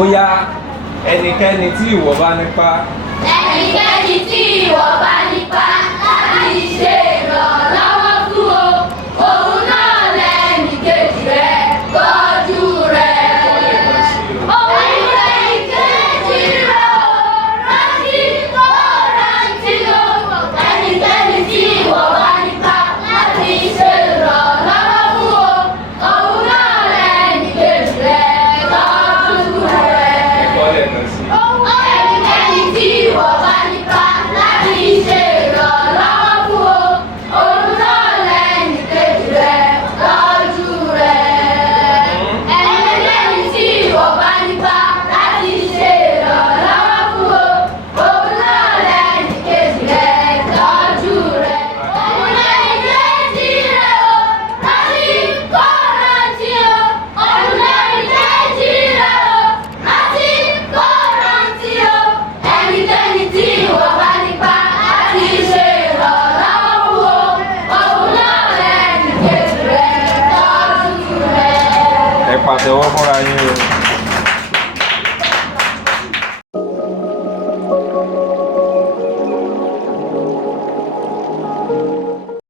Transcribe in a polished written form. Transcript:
ó yá ẹnikẹ́ni tí ìwọ bá nípa. ẹnikẹ́ni tí ìwọ bá nípa láti ṣe ìrànlọ́wọ́ fún o òun náà lẹ́nì kejì rẹ tọ́jú rẹ. Pàtẹ́wọ́ fúnra yín o.